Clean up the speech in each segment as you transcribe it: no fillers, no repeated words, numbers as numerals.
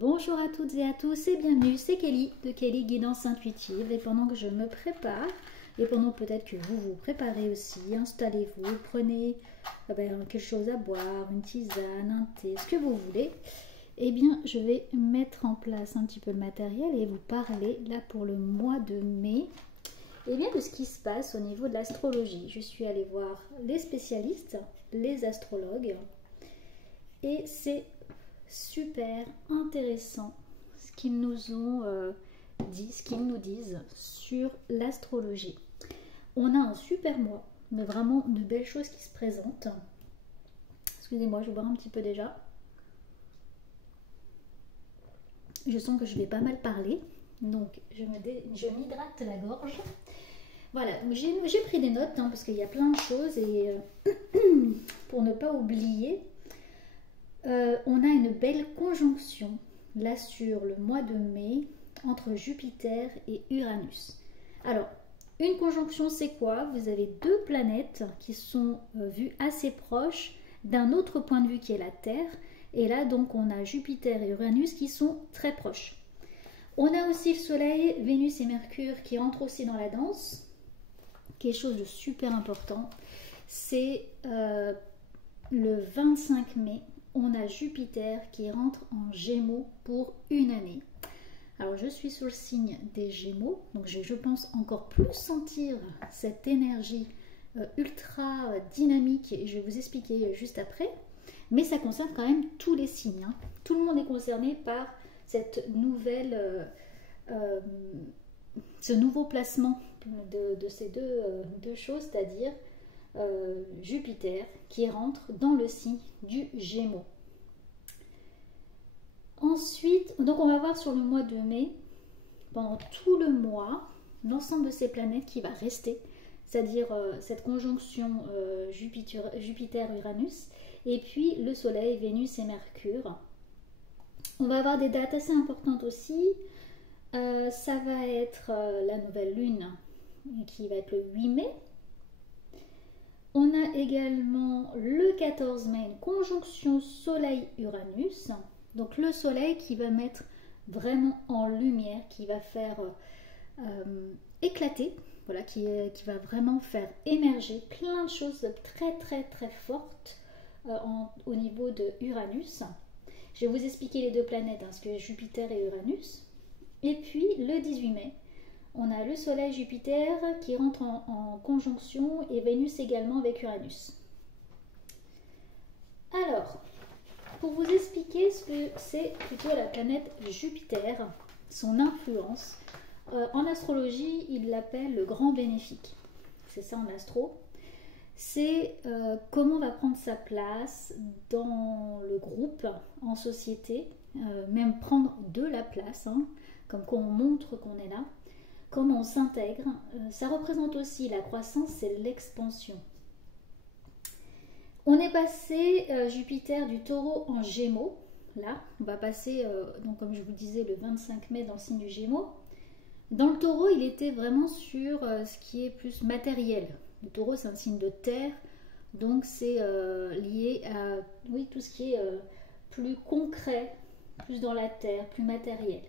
Bonjour à toutes et à tous et bienvenue, c'est Kelly de Kelly Guidance Intuitive. Et pendant que je me prépare, et pendant peut-être que vous vous préparez aussi, installez-vous, prenez quelque chose à boire, une tisane, un thé, ce que vous voulez. Eh bien, je vais mettre en place un petit peu le matériel et vous parler là pour le mois de mai. Et bien de ce qui se passe au niveau de l'astrologie. Je suis allée voir les spécialistes, les astrologues, et c'est super intéressant ce qu'ils nous ont dit, ce qu'ils nous disent sur l'astrologie. On a un super mois, mais vraiment de belles choses qui se présentent. Excusez-moi, je vais boire un petit peu déjà. Je sens que je vais pas mal parler, donc je m'hydrate la gorge. Voilà, j'ai pris des notes parce qu'il y a plein de choses et pour ne pas oublier, on a une belle conjonction là sur le mois de mai entre Jupiter et Uranus. Alors, une conjonction c'est quoi? Vous avez deux planètes qui sont vues assez proches d'un autre point de vue qui est la Terre. Et là donc on a Jupiter et Uranus qui sont très proches. On a aussi le Soleil, Vénus et Mercure qui rentrent aussi dans la danse. Quelque chose de super important, c'est le 25 mai. On a Jupiter qui rentre en Gémeaux pour une année. Alors je suis sous le signe des Gémeaux, donc je pense encore plus sentir cette énergie ultra dynamique et je vais vous expliquer juste après. Mais ça concerne quand même tous les signes. Tout le monde est concerné par cette ce nouveau placement de ces deux choses, c'est-à-dire Jupiter qui rentre dans le signe du Gémeaux. Ensuite, donc on va voir sur le mois de mai, pendant tout le mois, l'ensemble de ces planètes qui va rester, c'est-à-dire cette conjonction Jupiter-Uranus, et puis le Soleil, Vénus et Mercure. On va avoir des dates assez importantes aussi. Ça va être la nouvelle lune qui va être le 8 mai. On a également le 14 mai une conjonction Soleil-Uranus. Donc le Soleil qui va mettre vraiment en lumière, qui va faire éclater, voilà, qui va vraiment faire émerger plein de choses très très très fortes au niveau de Uranus. Je vais vous expliquer les deux planètes, ce que Jupiter et Uranus. Et puis le 18 mai, on a le Soleil Jupiter qui rentre en conjonction et Vénus également avec Uranus. Alors, pour vous expliquer ce que c'est plutôt la planète Jupiter, son influence, en astrologie, il l'appelle le grand bénéfique. C'est ça en astro. C'est comment on va prendre sa place dans le groupe, en société, même prendre de la place, comme quoi on montre qu'on est là, comment on s'intègre. Ça représente aussi la croissance et l'expansion. On est passé Jupiter du Taureau en Gémeaux. Là, on va passer, donc comme je vous disais, le 25 mai dans le signe du Gémeaux. Dans le Taureau, il était vraiment sur ce qui est plus matériel. Le Taureau, c'est un signe de terre, donc c'est lié à tout ce qui est plus concret, plus dans la terre, plus matériel.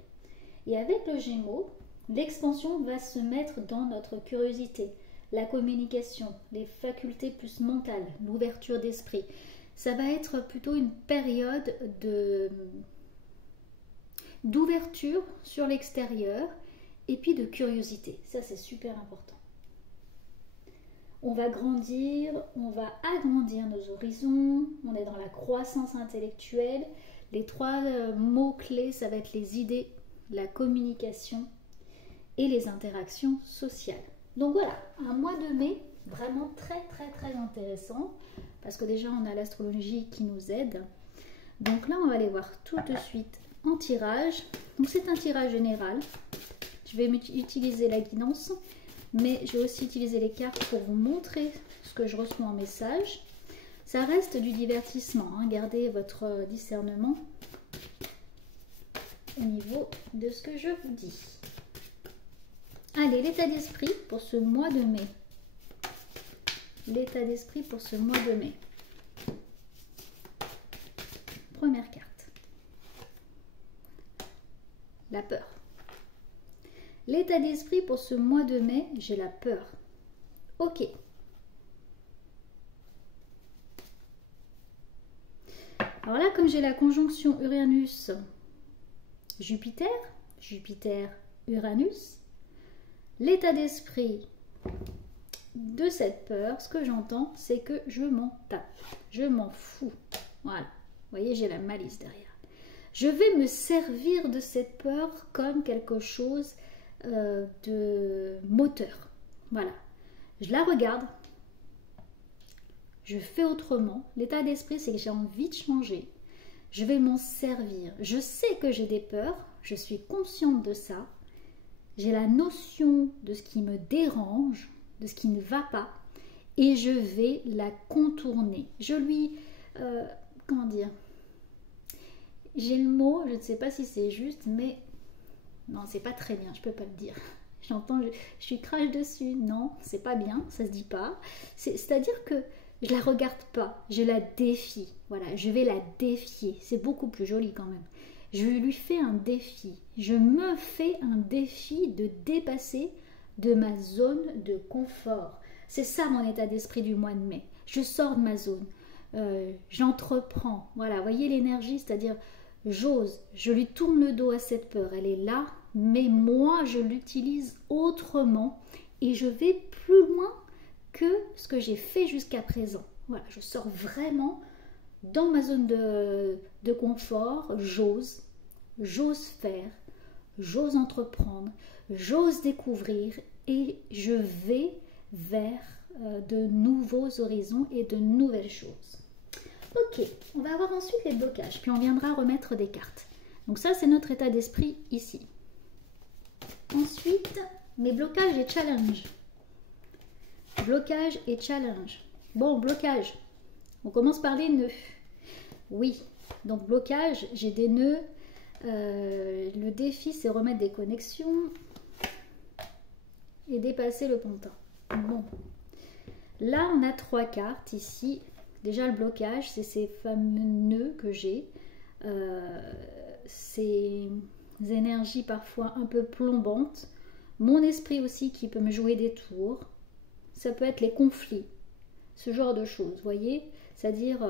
Et avec le Gémeaux, l'expansion va se mettre dans notre curiosité, la communication, les facultés plus mentales, l'ouverture d'esprit. Ça va être plutôt une période d'ouverture sur l'extérieur et puis de curiosité. Ça, c'est super important. On va grandir, on va agrandir nos horizons, on est dans la croissance intellectuelle. Les trois mots-clés, ça va être les idées, la communication et les interactions sociales. Donc voilà, un mois de mai vraiment très très très intéressant parce que déjà on a l'astrologie qui nous aide. Donc là on va aller voir tout de suite en tirage. Donc c'est un tirage général. Je vais utiliser la guidance, mais je vais aussi utiliser les cartes pour vous montrer ce que je reçois en message. Ça reste du divertissement, gardez votre discernement au niveau de ce que je vous dis. Allez, l'état d'esprit pour ce mois de mai. L'état d'esprit pour ce mois de mai. Première carte. la peur. L'état d'esprit pour ce mois de mai, j'ai la peur. Ok. Alors là, comme j'ai la conjonction Uranus-Jupiter, Jupiter-Uranus, l'état d'esprit de cette peur, ce que j'entends, c'est que je m'en tape. Je m'en fous. Voilà. Vous voyez, j'ai la malice derrière. Je vais me servir de cette peur comme quelque chose de moteur. Voilà. Je la regarde. Je fais autrement. L'état d'esprit, c'est que j'ai envie de changer. Je vais m'en servir. Je sais que j'ai des peurs. Je suis consciente de ça. J'ai la notion de ce qui me dérange, de ce qui ne va pas. Et je vais la contourner. Je lui... comment dire? J'ai le mot, je ne sais pas si c'est juste, mais... Non, c'est pas très bien, je peux pas le dire. J'entends, je suis crache dessus. Non, c'est pas bien, ça se dit pas. C'est-à-dire que je la regarde pas, je la défie. Voilà, je vais la défier. C'est beaucoup plus joli quand même. Je lui fais un défi. Je me fais un défi de dépasser de ma zone de confort. C'est ça mon état d'esprit du mois de mai. Je sors de ma zone. J'entreprends. Voilà, voyez l'énergie, c'est-à-dire j'ose, je lui tourne le dos à cette peur. Elle est là, mais moi je l'utilise autrement et je vais plus loin que ce que j'ai fait jusqu'à présent. Voilà, je sors vraiment dans ma zone de confort. J'ose faire, j'ose entreprendre, j'ose découvrir et je vais vers de nouveaux horizons et de nouvelles choses. Ok, on va voir ensuite les blocages, puis on viendra remettre des cartes. Donc ça, c'est notre état d'esprit ici. Ensuite, mes blocages et challenges. Blocage et challenge. Bon, blocage. On commence par les nœuds. Oui, donc blocage, j'ai des nœuds. Le défi, c'est remettre des connexions et dépasser le pontin. Bon, là, on a 3 cartes ici. Déjà, le blocage, c'est ces fameux nœuds que j'ai. Ces énergies parfois un peu plombantes. Mon esprit aussi qui peut me jouer des tours. Ça peut être les conflits, ce genre de choses, vous voyez? C'est-à-dire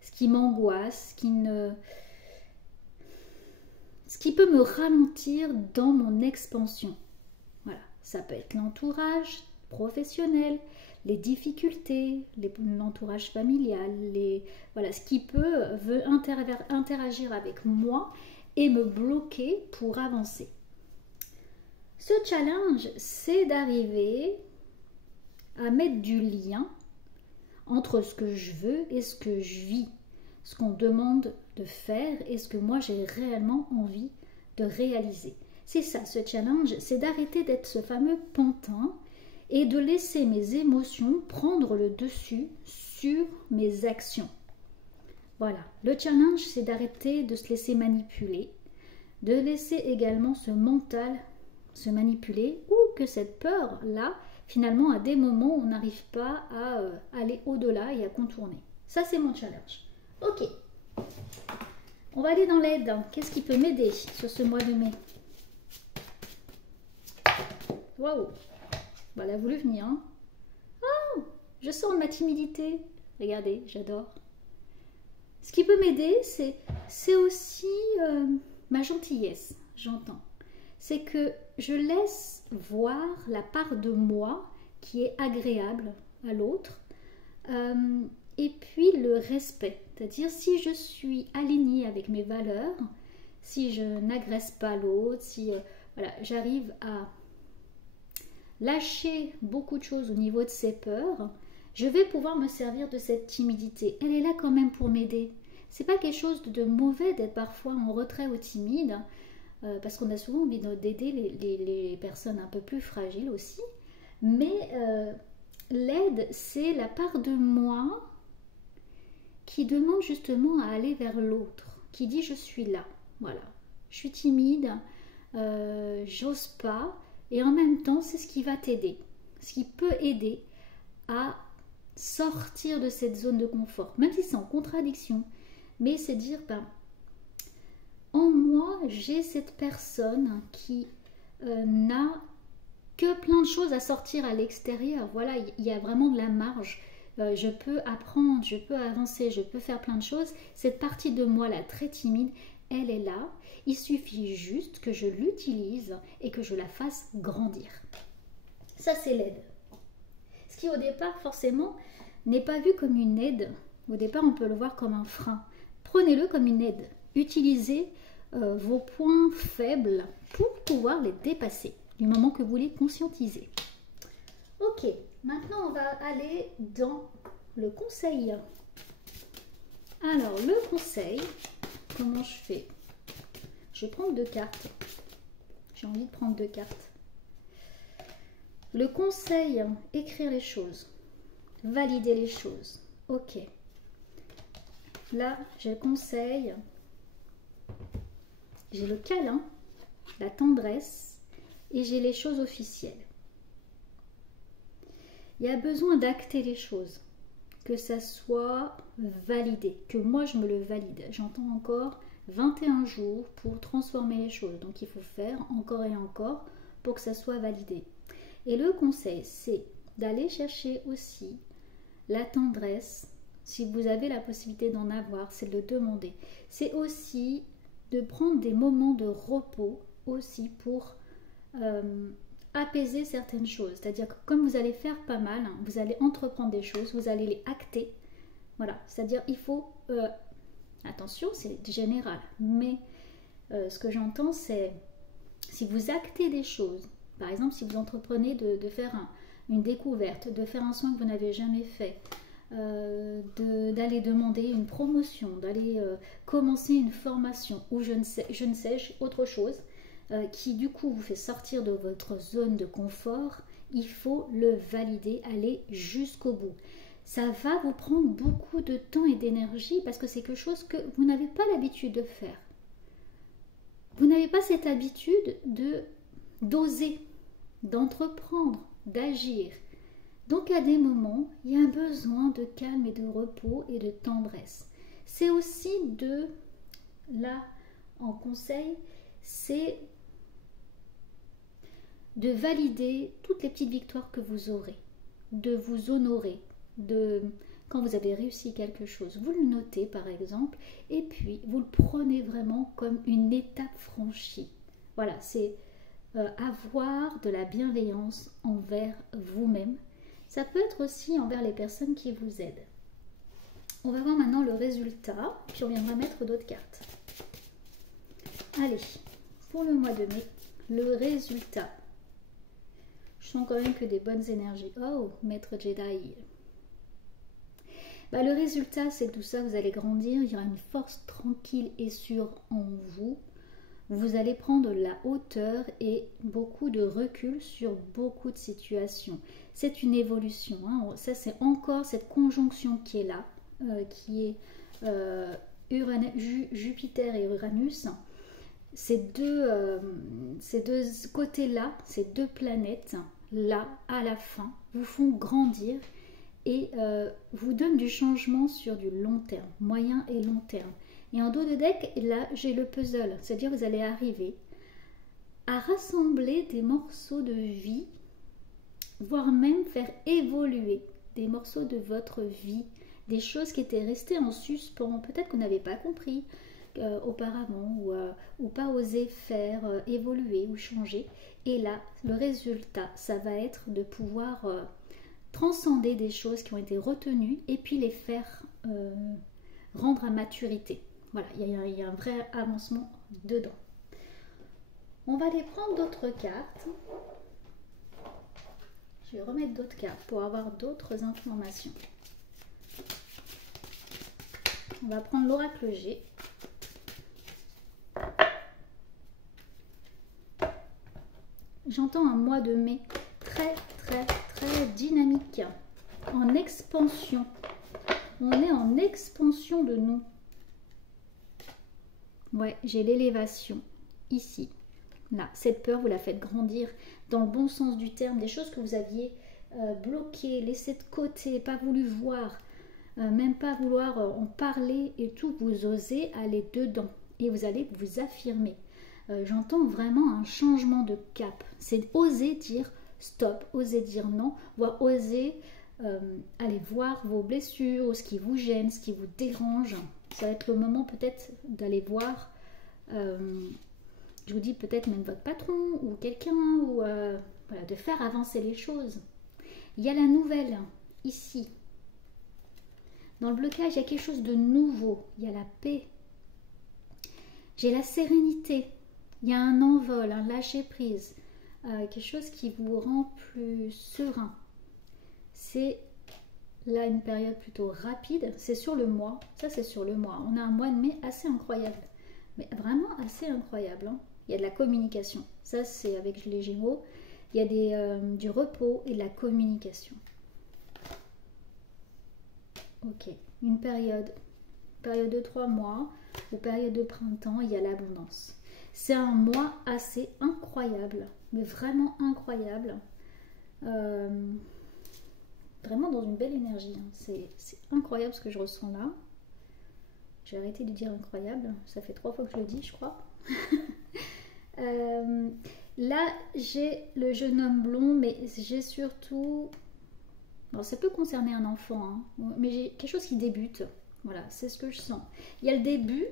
ce qui m'angoisse, ce qui peut me ralentir dans mon expansion. Voilà, ça peut être l'entourage professionnel, les difficultés, l'entourage familial, voilà, ce qui veut interagir avec moi et me bloquer pour avancer. Ce challenge, c'est d'arriver à mettre du lien entre ce que je veux et ce que je vis, ce qu'on demande de faire et ce que moi j'ai réellement envie de réaliser. C'est ça, ce challenge, c'est d'arrêter d'être ce fameux pantin et de laisser mes émotions prendre le dessus sur mes actions. Voilà, le challenge, c'est d'arrêter de se laisser manipuler, de laisser également ce mental se manipuler ou que cette peur-là, finalement, à des moments, on n'arrive pas à aller au-delà et à contourner. Ça, c'est mon challenge. Ok. On va aller dans l'aide. Qu'est-ce qui peut m'aider sur ce mois de mai? Waouh! Bah, elle a voulu venir. Hein? Oh, je sens ma timidité. Regardez, j'adore. Ce qui peut m'aider, c'est aussi ma gentillesse. J'entends. C'est que je laisse voir la part de moi qui est agréable à l'autre. Et puis le respect. C'est-à-dire si je suis alignée avec mes valeurs, si je n'agresse pas l'autre, si voilà, j'arrive à lâcher beaucoup de choses au niveau de ses peurs, je vais pouvoir me servir de cette timidité. Elle est là quand même pour m'aider. C'est pas quelque chose de mauvais d'être parfois en retrait ou timide, parce qu'on a souvent envie d'aider les personnes un peu plus fragiles aussi. Mais l'aide, c'est la part de moi qui demande justement à aller vers l'autre, qui dit je suis là, voilà. Je suis timide, j'ose pas, et en même temps, c'est ce qui va t'aider, ce qui peut aider à sortir de cette zone de confort, même si c'est en contradiction, mais c'est dire, ben, en moi, j'ai cette personne qui n'a que plein de choses à sortir à l'extérieur. Voilà, il y a vraiment de la marge. Je peux apprendre, je peux avancer, je peux faire plein de choses. Cette partie de moi là, très timide, elle est là. Il suffit juste que je l'utilise et que je la fasse grandir. Ça, c'est l'aide. Ce qui, au départ, forcément, n'est pas vu comme une aide. Au départ, on peut le voir comme un frein. Prenez-le comme une aide. Utilisez vos points faibles pour pouvoir les dépasser, du moment que vous les conscientisez. Ok, maintenant, on va aller dans le conseil. Alors, le conseil, comment je fais? Je vais prendre 2 cartes. J'ai envie de prendre 2 cartes. Le conseil, écrire les choses, valider les choses. Ok. Là, j'ai le conseil, j'ai le câlin, la tendresse et j'ai les choses officielles. Il y a besoin d'acter les choses, que ça soit validé, que moi je me le valide. J'entends encore 21 jours pour transformer les choses. Donc il faut faire encore et encore pour que ça soit validé. Et le conseil, c'est d'aller chercher aussi la tendresse. Si vous avez la possibilité d'en avoir, c'est de le demander. C'est aussi de prendre des moments de repos aussi pour apaiser certaines choses. C'est-à-dire que comme vous allez faire pas mal, hein, vous allez entreprendre des choses, vous allez les acter. Voilà, c'est-à-dire il faut... attention, c'est général, mais ce que j'entends, c'est si vous actez des choses, par exemple, si vous entreprenez de faire une découverte, de faire un soin que vous n'avez jamais fait, d'aller demander une promotion, d'aller commencer une formation ou je ne sais, autre chose qui du coup vous fait sortir de votre zone de confort, il faut le valider, aller jusqu'au bout. Ça va vous prendre beaucoup de temps et d'énergie parce que c'est quelque chose que vous n'avez pas l'habitude de faire. Vous n'avez pas cette habitude d'oser, d'entreprendre, d'agir. Donc à des moments, il y a un besoin de calme et de repos et de tendresse. C'est aussi là, en conseil, c'est de valider toutes les petites victoires que vous aurez, de vous honorer, quand vous avez réussi quelque chose, vous le notez par exemple, et puis vous le prenez vraiment comme une étape franchie. Voilà, c'est avoir de la bienveillance envers vous-même. Ça peut être aussi envers les personnes qui vous aident. On va voir maintenant le résultat, puis on viendra mettre d'autres cartes. Allez, pour le mois de mai, le résultat. Je sens quand même que des bonnes énergies. Oh, Maître Jedi. Le résultat, c'est tout ça, vous allez grandir, il y aura une force tranquille et sûre en vous. Vous allez prendre la hauteur et beaucoup de recul sur beaucoup de situations. C'est une évolution, hein. Ça c'est encore cette conjonction qui est là, qui est Jupiter et Uranus. Ces deux côtés-là, ces deux planètes, là, à la fin, vous font grandir et vous donnent du changement sur du long terme, moyen et long terme. Et en dos de deck, là, j'ai le puzzle, c'est-à-dire vous allez arriver à rassembler des morceaux de vie, voire même faire évoluer des morceaux de votre vie, des choses qui étaient restées en suspens, peut-être que vous n'avez pas compris auparavant ou pas osé faire évoluer ou changer. Et là, le résultat, ça va être de pouvoir transcender des choses qui ont été retenues et puis les faire rendre à maturité. Voilà, il y a un vrai avancement dedans. On va aller prendre d'autres cartes. Je vais remettre d'autres cartes pour avoir d'autres informations. On va prendre l'oracle G. J'entends un mois de mai très dynamique, en expansion. On est en expansion de nous. Ouais, j'ai l'élévation ici. Là, cette peur, vous la faites grandir dans le bon sens du terme. Des choses que vous aviez bloquées, laissées de côté, pas voulu voir, même pas vouloir en parler et tout, vous osez aller dedans et vous allez vous affirmer. j'entends vraiment un changement de cap. C'est oser dire stop, oser dire non, voire oser aller voir vos blessures, ce qui vous gêne, ce qui vous dérange. Ça va être le moment peut-être d'aller voir, je vous dis peut-être même votre patron ou quelqu'un, ou voilà, de faire avancer les choses. Il y a la nouvelle ici. Dans le blocage, il y a quelque chose de nouveau. Il y a la paix. J'ai la sérénité. Il y a un envol, un lâcher-prise. Quelque chose qui vous rend plus serein. C'est là une période plutôt rapide. C'est sur le mois. Ça, c'est sur le mois. On a un mois de mai assez incroyable. Mais vraiment assez incroyable. Hein. Il y a de la communication. Ça, c'est avec les Gémeaux. Il y a du repos et de la communication. Ok. Une période de 3 mois ou période de printemps, il y a l'abondance. C'est un mois assez incroyable, mais vraiment incroyable. Vraiment dans une belle énergie. Hein. C'est incroyable ce que je ressens là. J'ai arrêté de dire incroyable. Ça fait 3 fois que je le dis, je crois. Là, j'ai le jeune homme blond, mais j'ai surtout... Bon, ça peut concerner un enfant, hein, mais j'ai quelque chose qui débute. Voilà, c'est ce que je sens. Il y a le début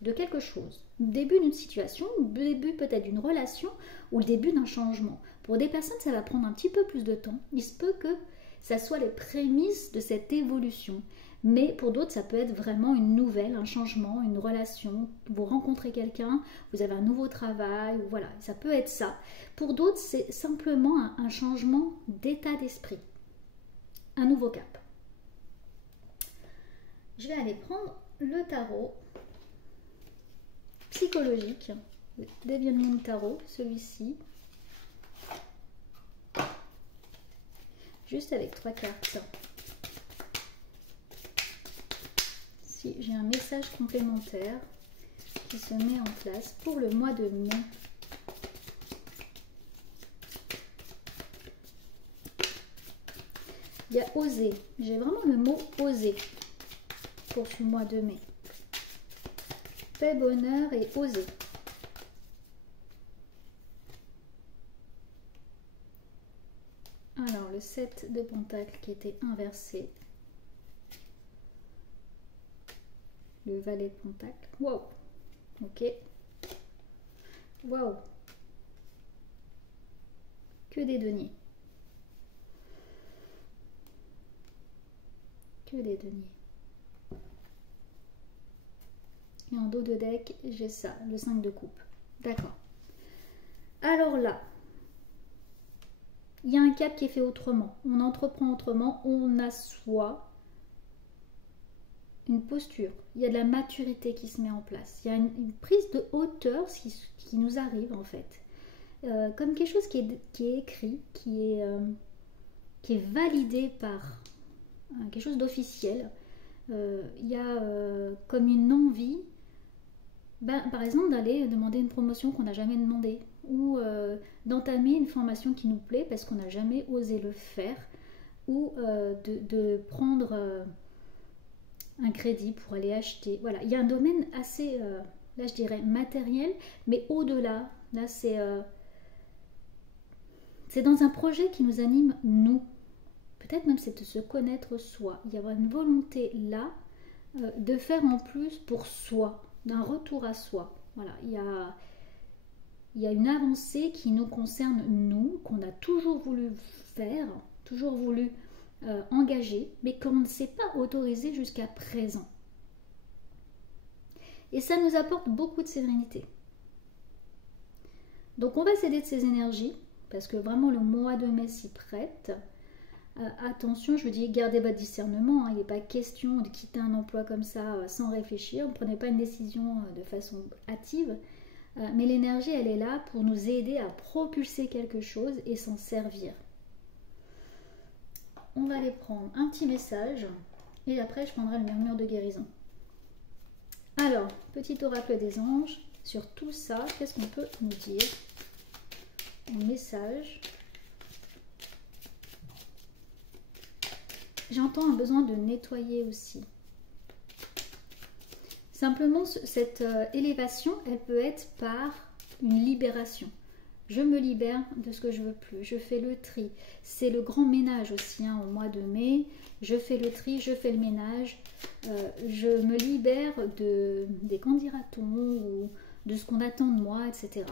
de quelque chose. Le début d'une situation, le début peut-être d'une relation, ou le début d'un changement. Pour des personnes, ça va prendre un petit peu plus de temps. Il se peut que ça soit les prémices de cette évolution. Mais pour d'autres, ça peut être vraiment une nouvelle, un changement, une relation. Vous rencontrez quelqu'un, vous avez un nouveau travail, voilà, ça peut être ça. Pour d'autres, c'est simplement un changement d'état d'esprit. Un nouveau cap. Je vais aller prendre le tarot psychologique, le Deviant Moon Tarot, celui-ci. Juste avec 3 cartes. Si j'ai un message complémentaire qui se met en place pour le mois de mai. Il y a oser. J'ai vraiment le mot oser pour ce mois de mai. Paix, bonheur et oser. Alors, le 7 de Pentacles qui était inversé. Le valet de Pentacles. Wow. Ok. Wow. Que des deniers. Que des deniers. Et en dos de deck, j'ai ça, le 5 de coupe. D'accord. Alors là, il y a un cap qui est fait autrement. On entreprend autrement, on assoit une posture. Il y a de la maturité qui se met en place. Il y a une prise de hauteur qui nous arrive en fait. Comme quelque chose qui est écrit, qui est validé par quelque chose d'officiel. Il y a comme une envie, par exemple, d'aller demander une promotion qu'on n'a jamais demandé, ou d'entamer une formation qui nous plaît parce qu'on n'a jamais osé le faire, ou de prendre un crédit pour aller acheter. Voilà, il y a un domaine assez, là je dirais matériel, mais au-delà, là c'est dans un projet qui nous anime nous. Peut-être même c'est de se connaître soi. Il y a une volonté là de faire en plus pour soi, d'un retour à soi. Voilà, il y a une avancée qui nous concerne nous, qu'on a toujours voulu faire, toujours voulu engager, mais qu'on ne s'est pas autorisé jusqu'à présent. Et ça nous apporte beaucoup de sérénité. Donc on va s'aider de ces énergies, parce que vraiment le mois de mai s'y prête. Attention, je vous dis, gardez votre discernement, hein, il n'est pas question de quitter un emploi comme ça sans réfléchir, ne prenez pas une décision de façon hâtive, mais l'énergie elle est là pour nous aider à propulser quelque chose et s'en servir. On va aller prendre un petit message et après je prendrai le murmure de guérison. Alors, petit oracle des anges, sur tout ça, qu'est-ce qu'on peut nous dire en message? J'entends un besoin de nettoyer aussi. Simplement, cette élévation, elle peut être par une libération. Je me libère de ce que je veux plus, je fais le tri. C'est le grand ménage aussi hein, au mois de mai. Je fais le tri, je fais le ménage. Je me libère des candidatons ou de ce qu'on attend de moi, etc.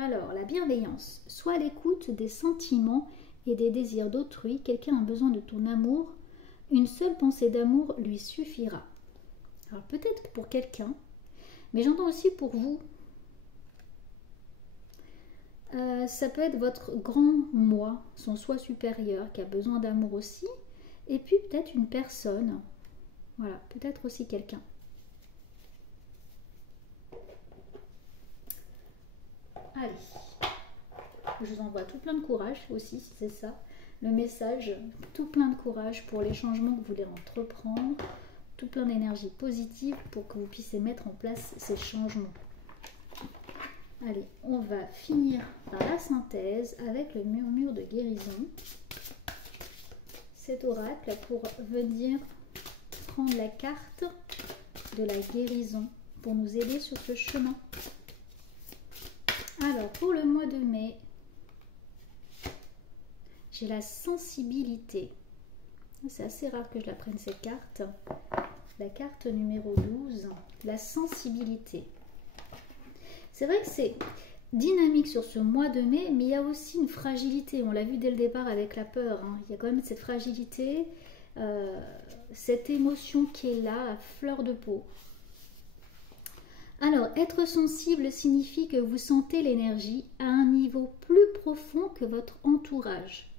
Alors, la bienveillance. Sois à l'écoute des sentiments et des désirs d'autrui. Quelqu'un a besoin de ton amour. Une seule pensée d'amour lui suffira. Alors, peut-être pour quelqu'un, mais j'entends aussi pour vous. Ça peut être votre grand moi, son soi supérieur qui a besoin d'amour aussi, et puis peut-être une personne, voilà, peut-être aussi quelqu'un. Allez, je vous envoie tout plein de courage aussi, si c'est ça, le message, tout plein de courage pour les changements que vous voulez entreprendre, tout plein d'énergie positive pour que vous puissiez mettre en place ces changements. Allez, on va finir par la synthèse avec le murmure de guérison. Cet oracle pour venir prendre la carte de la guérison pour nous aider sur ce chemin. Alors, pour le mois de mai, j'ai la sensibilité. C'est assez rare que je la prenne cette carte. La carte numéro 12, la sensibilité. C'est vrai que c'est dynamique sur ce mois de mai, mais il y a aussi une fragilité. On l'a vu dès le départ avec la peur. Hein. Il y a quand même cette fragilité, cette émotion qui est là, à fleur de peau. Alors, être sensible signifie que vous sentez l'énergie à un niveau plus profond que votre entourage.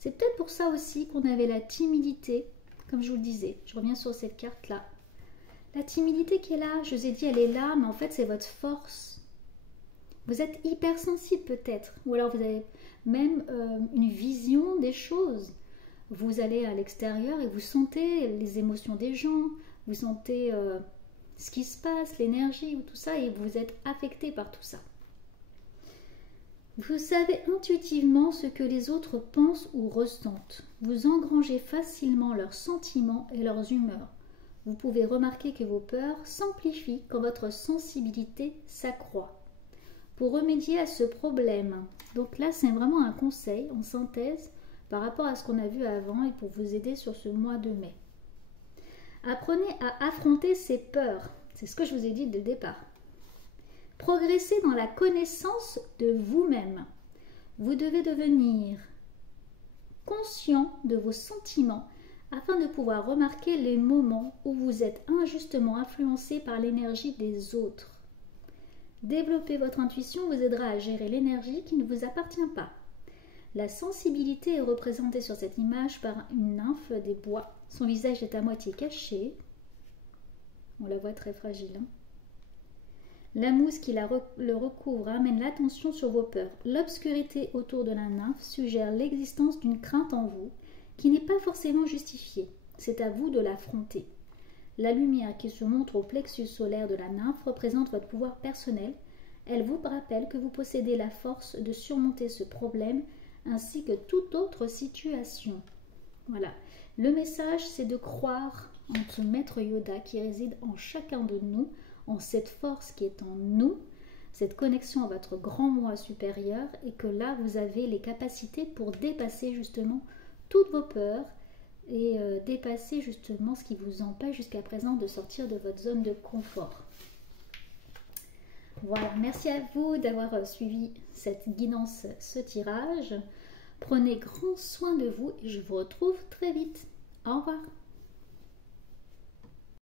C'est peut-être pour ça aussi qu'on avait la timidité, comme je vous le disais. Je reviens sur cette carte-là. La timidité qui est là, je vous ai dit, elle est là, mais en fait, c'est votre force. Vous êtes hypersensible peut-être, ou alors vous avez même une vision des choses. Vous allez à l'extérieur et vous sentez les émotions des gens, vous sentez ce qui se passe, l'énergie, tout ça, et vous êtes affecté par tout ça. Vous savez intuitivement ce que les autres pensent ou ressentent. Vous engrangez facilement leurs sentiments et leurs humeurs. Vous pouvez remarquer que vos peurs s'amplifient quand votre sensibilité s'accroît. Pour remédier à ce problème, donc là c'est vraiment un conseil en synthèse par rapport à ce qu'on a vu avant et pour vous aider sur ce mois de mai. Apprenez à affronter ces peurs, c'est ce que je vous ai dit dès le départ. Progressez dans la connaissance de vous-même. Vous devez devenir conscient de vos sentiments afin de pouvoir remarquer les moments où vous êtes injustement influencé par l'énergie des autres. Développer votre intuition vous aidera à gérer l'énergie qui ne vous appartient pas. La sensibilité est représentée sur cette image par une nymphe des bois. Son visage est à moitié caché. On la voit très fragile. Hein. La mousse qui le recouvre amène l'attention sur vos peurs. L'obscurité autour de la nymphe suggère l'existence d'une crainte en vous qui n'est pas forcément justifiée. C'est à vous de l'affronter. La lumière qui se montre au plexus solaire de la nymphe représente votre pouvoir personnel. Elle vous rappelle que vous possédez la force de surmonter ce problème ainsi que toute autre situation. Voilà. Le message, c'est de croire en ce maître Yoda qui réside en chacun de nous, en cette force qui est en nous, cette connexion à votre grand moi supérieur et que là, vous avez les capacités pour dépasser justement toutes vos peurs, et dépasser justement ce qui vous empêche jusqu'à présent de sortir de votre zone de confort. Voilà, merci à vous d'avoir suivi cette guidance, ce tirage. Prenez grand soin de vous et je vous retrouve très vite. Au revoir.